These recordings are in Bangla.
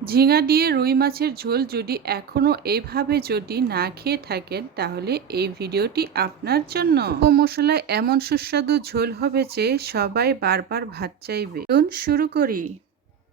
ঝিঙা দিয়ে রুই মাছের ঝোল যদি এখনও এইভাবে যদি না খেয়ে থাকেন তাহলে এই ভিডিওটি আপনার জন্য। উপমশলায় এমন সুস্বাদু ঝোল হবে যে সবাই বারবার ভাত চাইবে। চলুন শুরু করি।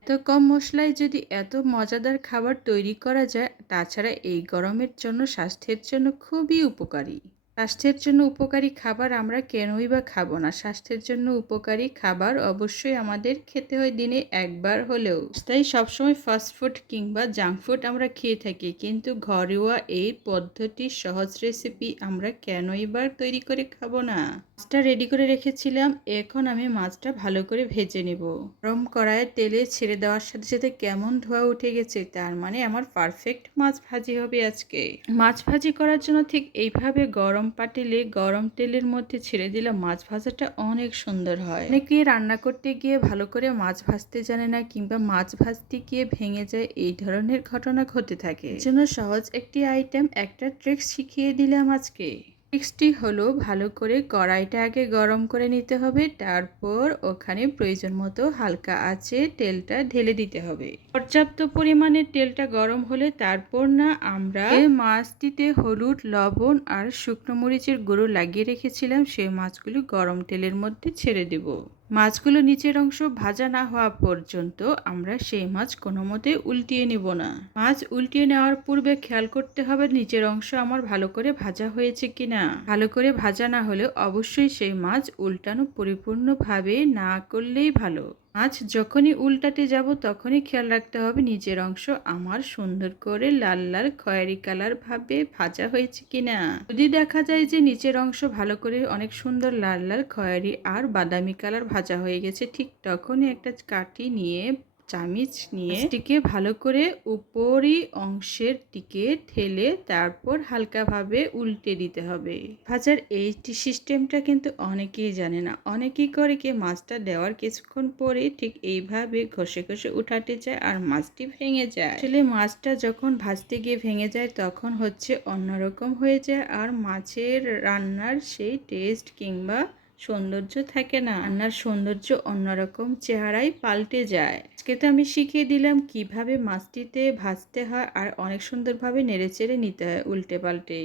এত কম মশলায় যদি এত মজাদার খাবার তৈরি করা যায়, তাছাড়া এই গরমের জন্য স্বাস্থ্যের জন্য খুবই উপকারী। স্বাস্থ্যের জন্য উপকারী খাবার আমরা কেনই বা খাবো না? স্বাস্থ্যের জন্য উপকারী খাবার অবশ্যই আমাদের খেতে হয় দিনে একবার হলেও। তাই সবসময় ফাস্টফুড কিংবা জাঙ্ক ফুড আমরা খেয়ে থাকি, কিন্তু ঘরোয়া এই পদ্ধতির সহজ রেসিপি আমরা কেনই বা তৈরি করে খাবো না? মাছটা রেডি করে রেখেছিলাম, এখন আমি মাছটা ভালো করে ভেজে নেব। গরম কড়াইয়ে তেলে ছেড়ে দেওয়ার সাথে সাথে কেমন ধোঁয়া উঠে গেছে, তার মানে আমার পারফেক্ট মাছ ভাজি হবে আজকে। মাছ ভাজি করার জন্য ঠিক এইভাবে গরম পাতিলে গরম তেলের মধ্যে ছেড়ে দিলে মাছ ভাজাটা অনেক সুন্দর হয়। অনেকেই রান্না করতে গিয়ে ভালো করে মাছ ভাজতে জানে না, কিংবা মাছ ভাজতে গিয়ে ভেঙে যায়, এই ধরনের ঘটনা ঘটে থাকে। এর জন্য সহজ একটি আইটেম, একটা ট্রিক্স শিখিয়ে দিলাম আজকে। ট্রিক্সটি হলো, ভালো করে কড়াইটা আগে গরম করে নিতে হবে, তারপর ওখানে প্রয়োজন মতো হালকা আঁচে তেলটা ঢেলে দিতে হবে। পর্যাপ্ত পরিমাণে তেলটা গরম হলে তারপর না আমরা মাছটিতে হলুদ, লবণ আর শুকনো মরিচের গুঁড়ো লাগিয়ে রেখেছিলাম, সেই মাছগুলো গরম তেলের মধ্যে ছেড়ে দেব। মাছগুলো নিচের অংশ ভাজা না হওয়া পর্যন্ত আমরা সেই মাছ কোনো মতে উল্টিয়ে নিব না। মাছ উল্টিয়ে নেওয়ার পূর্বে খেয়াল করতে হবে নিচের অংশ আমার ভালো করে ভাজা হয়েছে কিনা। ভালো করে ভাজা না হলে অবশ্যই সেই মাছ উল্টানো পরিপূর্ণভাবে না করলেই ভালো। মাছ যখনই উল্টাতে যাব তখনই খেয়াল রাখতে হবে নিচের অংশ আমার সুন্দর করে লাল লাল খয়েরি কালার ভাবে ভাজা হয়েছে কিনা। যদি দেখা যায় যে নিচের অংশ ভালো করে অনেক সুন্দর লাল লাল খয়েরি আর বাদামি কালার ভাজা হয়ে গেছে, ঠিক তখনই একটা কাঠি নিয়ে, চামিচ নিয়ে মাছটিকে ভালো করে উপরি অংশের দিকে ঠেলে তারপর হালকাভাবে উল্টে দিতে হবে। ভাজার এই সিস্টেমটা কিন্তু অনেকেই জানে না। অনেকেই করে কি, মাছটা দেওয়ার কিছুক্ষণ পরে ঠিক এইভাবে ঘষে ঘষে উঠাতে যায় আর মাছটি ভেঙে যায়। আসলে মাছটা যখন ভাজতে গিয়ে ভেঙে যায় তখন হচ্ছে অন্যরকম হয়ে যায়, আর মাছের রান্নার সেই টেস্ট কিংবা সৌন্দর্য থাকে না। রান্নার সৌন্দর্য অন্যরকম চেহারায় পাল্টে যায়। আজকে তো আমি শিখিয়ে দিলাম কিভাবে মাছটিতে ভাজতে হয়, আর অনেক সুন্দরভাবে নেড়েচেড়ে নিতে হয় উল্টে পাল্টে।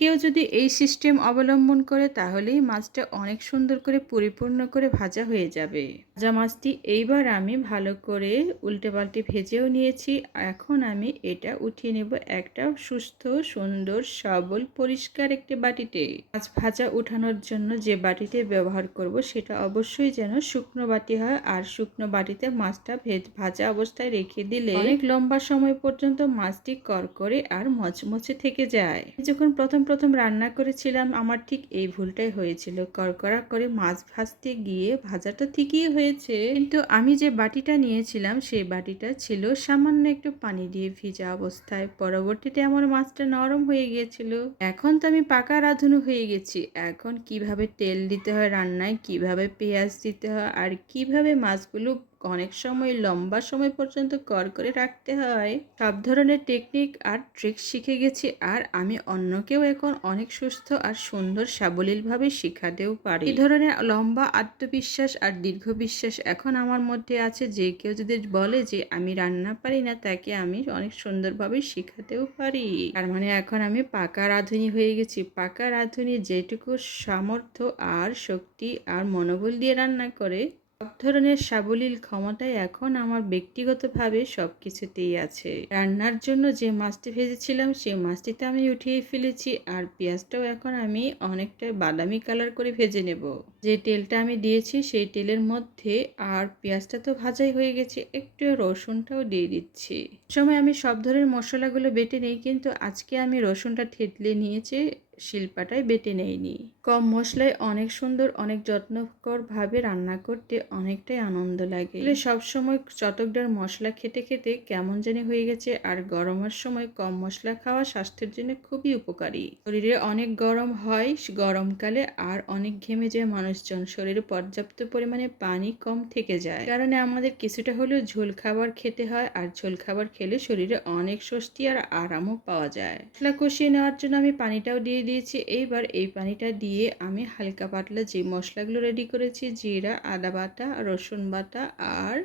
কেউ যদি এই সিস্টেম অবলম্বন করে তাহলেই মাছটা অনেক সুন্দর করে পরিপূর্ণ করে ভাজা হয়ে যাবে। ভাজা মাছটি এইবার আমি ভালো করে উল্টে পাল্টে ভেজেও নিয়েছি। এখন আমি এটা উঠিয়ে নেব একটা সুস্থ, সুন্দর, সবল, পরিষ্কার একটি বাটিতে। মাছ ভাজা উঠানোর জন্য যে বাটিতে ব্যবহার করব সেটা অবশ্যই যেন শুকনো বাটি হয়, আর শুকনো বাটিতে মাছটা ভাজা অবস্থায় রেখে দিলে অনেক লম্বা সময় পর্যন্ত মাছটি করকরে আর মচমচে থেকে যায়। যখন প্রথম রান্না করেছিলাম আমার ঠিক এই ভুলটাই হয়েছিল। করকরা করে মাছ ভাজতে গিয়ে ভাজাটা ঠিকই হয়েছে, কিন্তু আমি যে বাটিটা নিয়েছিলাম সেই বাটিটা ছিল সামান্য একটু পানি দিয়ে ভিজা অবস্থায়। পরবর্তীতে আমার মাছটা নরম হয়ে গিয়েছিল। এখন তো আমি পাকা রাঁধুনি হয়ে গেছি। এখন কিভাবে তেল দিতে হয় রান্নায়, কিভাবে পেঁয়াজ দিতে হয়, আর কিভাবে মাছগুলো অনেক সময় লম্বা সময় পর্যন্ত করে রাখতে হয়, সব ধরনের টেকনিক আর ট্রিক্স শিখে গেছি। আর আমি অন্যকেও এখন অনেক সুস্থ আর সুন্দর সাবলীলভাবে শেখাতেও পারি। এই ধরনের লম্বা আত্মবিশ্বাস আর দীর্ঘ বিশ্বাস এখন আমার মধ্যে আছে। যে কেউ যদি বলে যে আমি রান্না পারি না, তাকে আমি অনেক সুন্দরভাবে শেখাতেও পারি। তার মানে এখন আমি পাকা রাঁধুনি হয়ে গেছি। পাকা রাঁধুনি যেটুকু সামর্থ্য আর শক্তি আর মনোবল দিয়ে রান্না করে, সব ধরনের সাবলীল ক্ষমতাই এখন আমার ব্যক্তিগতভাবে সব কিছুতেই আছে। রান্নার জন্য যে মাছটি ভেজেছিলাম সেই মাছটিতে আমি উঠিয়ে ফেলেছি, আর পেঁয়াজটাও এখন আমি অনেকটা বাদামি কালার করে ভেজে নেব। যে তেলটা আমি দিয়েছি সেই তেলের মধ্যে, আর পেঁয়াজটা তো ভাজাই হয়ে গেছে, একটু রসুনটাও দিয়ে দিচ্ছি। সময় আমি সব ধরনের মশলাগুলো বেটে নেই, কিন্তু আজকে আমি রসুনটা থেতলে নিয়েছি, শিলপাটায় বেটে নেইনি। কম মশলায় অনেক সুন্দর, অনেক যত্নকরভাবে রান্না করতে অনেকটাই আনন্দ লাগে। সবসময় চটকদার মশলা খেতে খেতে কেমন জানি হয়ে গেছে, আর গরমের সময় কম মশলা খাওয়া স্বাস্থ্যের জন্য খুবই উপকারী। শরীরে অনেক গরম হয় গরমকালে, আর অনেক ঘেমে যায় মানুষজন, শরীরে পর্যাপ্ত পরিমাণে পানি কম থেকে যায়, কারণে আমাদের কিছুটা হলেও ঝোল খাবার খেতে হয়, আর ঝোল খাবার খেলে শরীরে অনেক স্বস্তি আর আরামও পাওয়া যায়। মশলা কষিয়ে নেওয়ার জন্য আমি পানিটাও দিয়ে দিয়েছি। এইবার এই পানিটা দিয়ে আমি হালকা পাতলা যে মশলাগুলো রেডি করেছি, জিরা, আদা বাটা, রসুন বাটা আর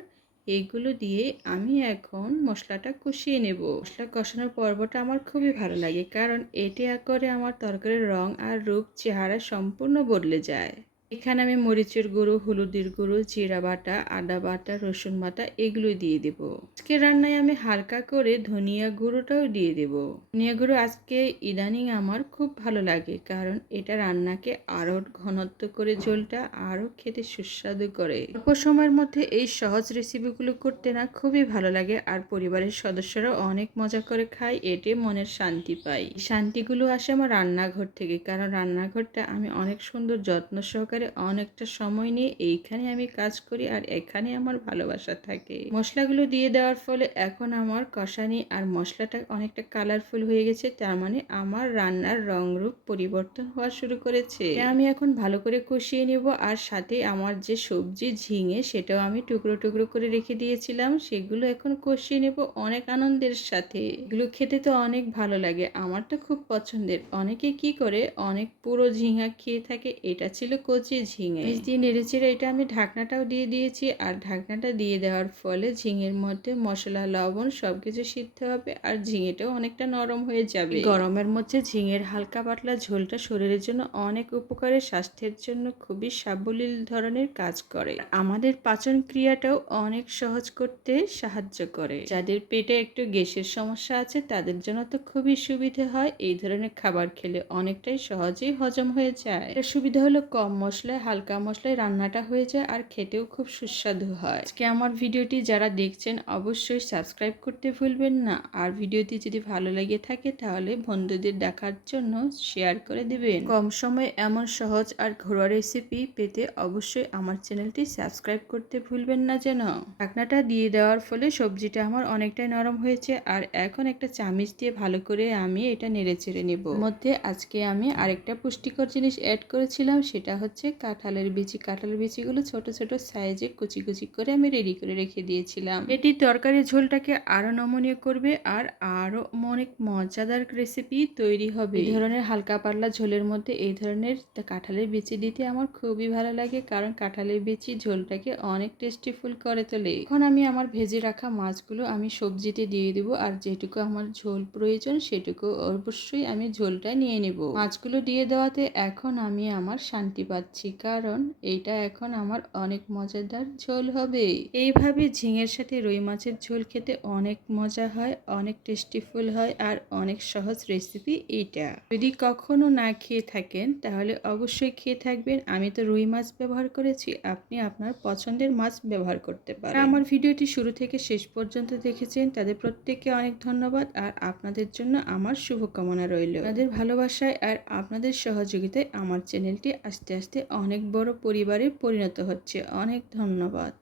এইগুলো দিয়ে আমি এখন মশলাটা কষিয়ে নেব। মশলা কষানোর পর্বটা আমার খুবই ভালো লাগে, কারণ এটি করে আমার তরকারির রং আর রূপ চেহারা সম্পূর্ণ বদলে যায়। এখানে আমি মরিচের গুঁড়ো, হলুদের গুঁড়ো, জিরা বাটা, আদা বাটা, রসুন বাটা এগুলো দিয়ে দেব। আজকে রান্নায় আমি হালকা করে ধনিয়া গুঁড়োটাও দিয়ে দেব। ধনিয়া গুঁড়ো আজকে ইদানিং আমার খুব ভালো লাগে, কারণ এটা রান্নাকে আরও ঘনত্ব করে, ঝোলটা আরও খেতে সুস্বাদু করে। অল্প সময়ের মধ্যে এই সহজ রেসিপিগুলো করতে না খুবই ভালো লাগে, আর পরিবারের সদস্যরা অনেক মজা করে খায়, এতে মনের শান্তি পাই। শান্তিগুলো আসে আমার রান্নাঘর থেকে, কারণ রান্নাঘরটা আমি অনেক সুন্দর যত্ন সহকারে অনেকটা সময় নিয়ে এইখানে আমি কাজ করি, আর এখানে আমার ভালোবাসা থাকে। মশলাগুলো দিয়ে দেওয়ার ফলে এখন আমার কষানি আর মশলাটা অনেকটা কালারফুল হয়ে গেছে, তার মানে আমার রান্নার রং রূপ পরিবর্তন হওয়া শুরু করেছে। আমি এখন ভালো করে কষিয়ে নেব, আর সাথে আমার যে সবজি ঝিঙে সেটাও আমি টুকরো টুকরো করে রেখে দিয়েছিলাম, সেগুলো এখন কষিয়ে নেব অনেক আনন্দের সাথে। এগুলো খেতে তো অনেক ভালো লাগে, আমার তো খুব পছন্দের। অনেকে কি করে অনেক পুরো ঝিঙা খেয়ে থাকে, এটা ছিল কচি ঝিঙে। দিয়ে নেড়েচেড়ে এটা আমি ঢাকনাটাও দিয়ে দিয়েছি, আর ঢাকনাটা দিয়ে দেওয়ার ফলে ঝিঙের মধ্যে মশলা, লবণ সবকিছু সিদ্ধ হবে, আর ঝিঙেটাও অনেকটা নরম হয়ে যাবে। গরমের মধ্যে ঝিঙের হালকা পাতলা ঝোলটা শরীরের জন্য অনেক উপকারী, স্বাস্থ্যের জন্য খুবই সাবলীল ধরনের কাজ করে। আমাদের পাচন ক্রিয়াটাও অনেক সহজ করতে সাহায্য করে। যাদের পেটে একটু গ্যাসের সমস্যা আছে তাদের জন্য তো খুবই সুবিধা হয়, এই ধরনের খাবার খেলে অনেকটাই সহজেই হজম হয়ে যায়। এর সুবিধা হলো কম মশলায়, হালকা মশলায় রান্নাটা হয়ে যায়, আর খেতেও খুব সুস্বাদু হয়। আজকে আমার ভিডিওটি যারা দেখছেন অবশ্যই সাবস্ক্রাইব করতে ভুলবেন না, আর ভিডিওটি যদি ভালো লেগে থাকে তাহলে বন্ধুদের দেখার জন্য শেয়ার করে দিবেন। কম সময়ে এমন সহজ আর ঘরোয়া রেসিপি পেতে অবশ্যই আমার চ্যানেলটি সাবস্ক্রাইব করতে ভুলবেন না যেন। ঢাকনাটা দিয়ে দেওয়ার ফলে সবজিটা আমার অনেকটাই নরম হয়েছে, আর এখন একটা চামচ দিয়ে ভালো করে আমি এটা নেড়ে চেড়ে নেব। মধ্যে আজকে আমি আরেকটা পুষ্টিকর জিনিস অ্যাড করেছিলাম, সেটা হচ্ছে কাঁঠালের বিচি। কাঁঠালের বিচিগুলো ছোট ছোট সাইজে কুচি কুচি করে আমি রেডি করে রেখে দিয়েছিলাম। এটি তরকারি ঝোলটাকে আরো নমনীয় করবে, আর আরো অনেক মজাদার রেসিপি তৈরি হবে। এই ধরনের হালকা পাতলা ঝোলের মধ্যে এই ধরনের কাঁঠালের বিচি দিতে আমার খুবই ভালো লাগে, কারণ কাঁঠালের বিচি ঝোলটাকে অনেক টেস্টিফুল করে তোলে। এখন আমি আমার ভেজে রাখা মাছগুলো আমি সবজিতে দিয়ে দিব, আর যেটুকু আমার ঝোল প্রয়োজন সেটুকু অবশ্যই আমি ঝোলটা নিয়ে নেব। মাছগুলো দিয়ে দেওয়াতে এখন আমি আমার শান্তি পাচ্ছি, কারণ এইটা এখন আমার অনেক মজাদার ঝোল হবে। এইভাবে ঝিঙের সাথে রুই মাছের ঝোল খেতে অনেক মজা হয়, অনেক টেস্টিফুল হয়, আর অনেক সহজ রেসিপি এইটা। যদি কখনো না খেয়ে থাকেন তাহলে অবশ্যই খেয়ে থাকবেন। আমি তো রুই মাছ ব্যবহার করেছি, আপনি আপনার পছন্দের মাছ ব্যবহার করতে পারেন। আমার ভিডিওটি শুরু থেকে শেষ পর্যন্ত দেখেছেন তাদের প্রত্যেককে অনেক ধন্যবাদ, আর আপনাদের জন্য আমার শুভকামনা রইল। আপনাদের ভালোবাসায় আর আপনাদের সহযোগিতায় আমার চ্যানেলটি আস্তে আস্তে অনেক বড় পরিবারে পরিণত হচ্ছে। অনেক ধন্যবাদ।